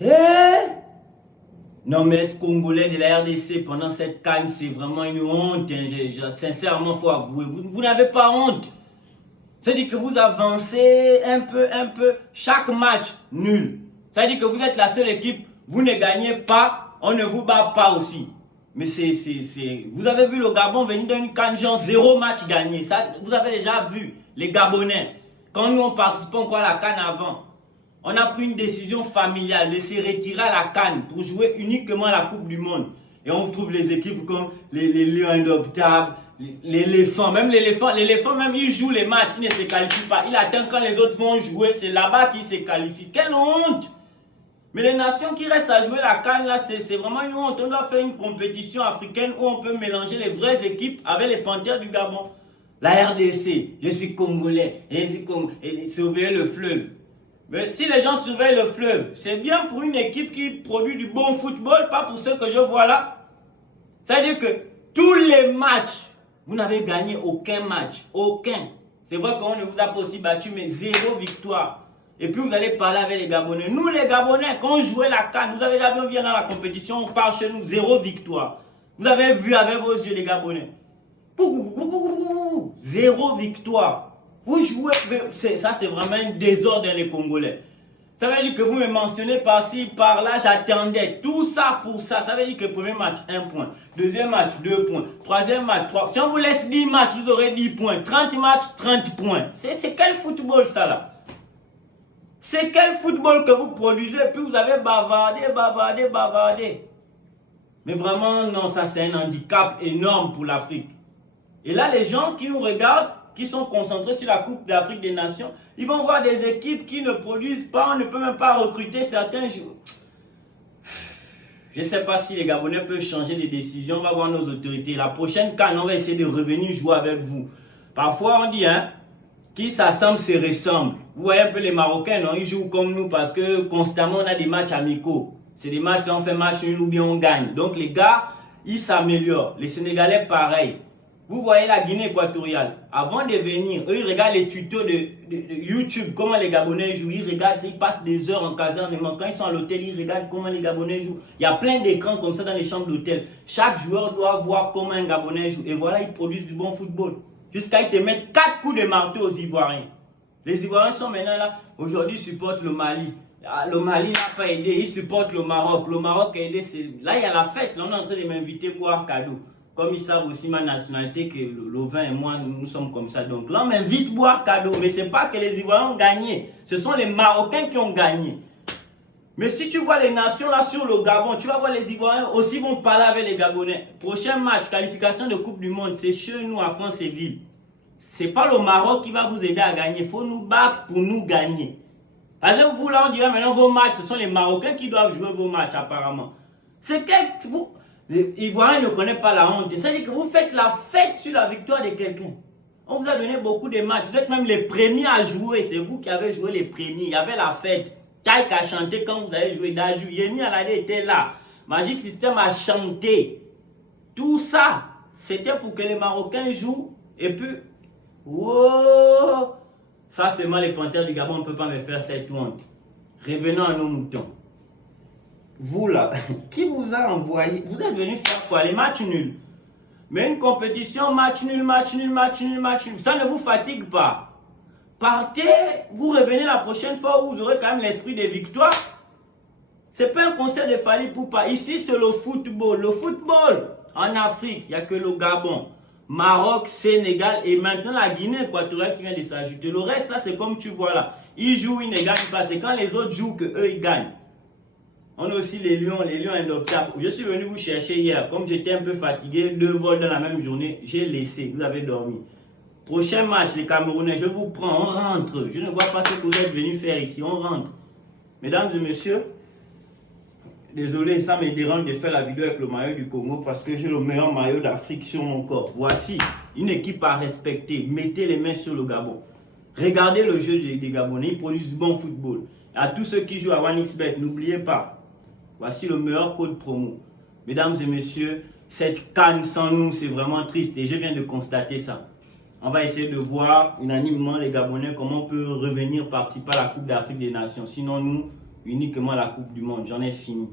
Eh? Non, mais être Congolais de la RDC pendant cette CAN, c'est vraiment une honte. Hein. Sincèrement, il faut avouer. Vous n'avez pas honte. C'est-à-dire que vous avancez un peu, chaque match nul. C'est-à-dire que vous êtes la seule équipe, vous ne gagnez pas, on ne vous bat pas aussi. Mais vous avez vu le Gabon venir d'une CAN, genre 0 match gagné. Ça, vous avez déjà vu les Gabonais. Quand nous on participait encore à la CAN avant, on a pris une décision familiale de se retirer à la CAN pour jouer uniquement la Coupe du Monde. Et on trouve les équipes comme les Lions Indoptables, l'éléphant. Même l'éléphant même, il joue les matchs, il ne se qualifie pas. Il attend quand les autres vont jouer, c'est là-bas qu'il se qualifie. Quelle honte! Mais les nations qui restent à jouer la CAN, là, c'est vraiment une honte. On doit faire une compétition africaine où on peut mélanger les vraies équipes avec les Panthères du Gabon. La RDC, je suis Congolais, et surveiller le fleuve. Mais si les gens surveillent le fleuve, c'est bien pour une équipe qui produit du bon football, pas pour ceux que je vois là. C'est-à-dire que tous les matchs, vous n'avez gagné aucun match. Aucun. C'est vrai qu'on ne vous a pas aussi battu, mais 0 victoire. Et puis vous allez parler avec les Gabonais. Nous les Gabonais, quand on jouait la CAN, vous avez déjà vu, on vient dans la compétition, on part chez nous, 0 victoire. Vous avez vu avec vos yeux les Gabonais. 0 victoire. Vous jouez, ça c'est vraiment un désordre dans les Congolais. Ça veut dire que vous me mentionnez par-ci, par-là, j'attendais tout ça pour ça. Ça veut dire que premier match, 1 point. Deuxième match, 2 points. Troisième match, 3. Si on vous laisse 10 matchs, vous aurez 10 points. 30 matchs, 30 points. C'est quel football ça là? C'est quel football que vous produisez? Puis vous avez bavardé. Mais vraiment, non, ça c'est un handicap énorme pour l'Afrique. Et là, les gens qui nous regardent, qui sont concentrés sur la Coupe d'Afrique des Nations, ils vont voir des équipes qui ne produisent pas, on ne peut même pas recruter certains joueurs. Je ne sais pas si les Gabonais peuvent changer de décision, on va voir nos autorités. La prochaine CAN, on va essayer de revenir jouer avec vous. Parfois, on dit, hein, qui s'assemble se ressemble. Vous voyez un peu les Marocains, non? Ils jouent comme nous parce que constamment, on a des matchs amicaux. C'est des matchs là, on fait match nul ou bien on gagne. Donc, les gars, ils s'améliorent. Les Sénégalais, pareil. Vous voyez la Guinée équatoriale, avant de venir, eux ils regardent les tutos de YouTube, comment les Gabonais jouent, ils regardent, ils passent des heures en casernement, quand ils sont à l'hôtel, ils regardent comment les Gabonais jouent. Il y a plein d'écrans comme ça dans les chambres d'hôtel. Chaque joueur doit voir comment un Gabonais joue. Et voilà, ils produisent du bon football. Jusqu'à ils te mettent 4 coups de marteau aux Ivoiriens. Les Ivoiriens sont maintenant là, aujourd'hui ils supportent le Mali. Le Mali n'a pas aidé, ils supportent le Maroc. Le Maroc a aidé, là il y a la fête, là on est en train de m'inviter boire cadeau. Comme ils savent aussi ma nationalité, que le vin et moi, nous sommes comme ça. Donc là, on m'invite boire cadeau. Mais ce n'est pas que les Ivoiriens ont gagné. Ce sont les Marocains qui ont gagné. Mais si tu vois les nations là sur le Gabon, tu vas voir les Ivoiriens aussi vont parler avec les Gabonais. Prochain match, qualification de Coupe du Monde, c'est chez nous à France-Ville. Ce n'est pas le Maroc qui va vous aider à gagner. Il faut nous battre pour nous gagner. Par exemple, vous là, on dirait maintenant vos matchs, ce sont les Marocains qui doivent jouer vos matchs apparemment. C'est quel... Les Ivoiriens ne connaissent pas la honte. C'est-à-dire que vous faites la fête sur la victoire de quelqu'un. On vous a donné beaucoup de matchs. Vous êtes même les premiers à jouer. C'est vous qui avez joué les premiers. Il y avait la fête. Taïk a chanté quand vous avez joué. Daju, Yemi Alade était là. Magic System a chanté. Tout ça, c'était pour que les Marocains jouent. Et puis, wow, ça seulement les Panthères du Gabon ne peuvent pas me faire cette honte. Revenons à nos moutons. Vous là, qui vous a envoyé? Vous êtes venu faire quoi? Les matchs nuls. Mais une compétition, match nul, ça ne vous fatigue pas. Partez, vous revenez la prochaine fois où vous aurez quand même l'esprit de victoire. C'est pas un conseil de Fally Ipupa. Ici, c'est le football. Le football, en Afrique, il n'y a que le Gabon, Maroc, Sénégal et maintenant la Guinée équatoriale qui vient de s'ajouter. Le reste, là, c'est comme tu vois là. Ils jouent, ils ne gagnent pas. C'est quand les autres jouent qu'eux, ils gagnent. On a aussi les lions indoptables. Je suis venu vous chercher hier. Comme j'étais un peu fatigué, 2 vols dans la même journée, j'ai laissé. Vous avez dormi. Prochain match, les Camerounais, je vous prends, on rentre. Je ne vois pas ce que vous êtes venus faire ici, on rentre. Mesdames et messieurs, désolé, ça me dérange de faire la vidéo avec le maillot du Congo parce que j'ai le meilleur maillot d'Afrique sur mon corps. Voici une équipe à respecter. Mettez les mains sur le Gabon. Regardez le jeu des Gabonais, ils produisent du bon football. À tous ceux qui jouent à 1xBet, n'oubliez pas. Voici le meilleur code promo. Mesdames et messieurs, cette CAN sans nous, c'est vraiment triste et je viens de constater ça. On va essayer de voir unanimement les Gabonais comment on peut revenir participer à la Coupe d'Afrique des Nations. Sinon, nous, uniquement la Coupe du Monde. J'en ai fini.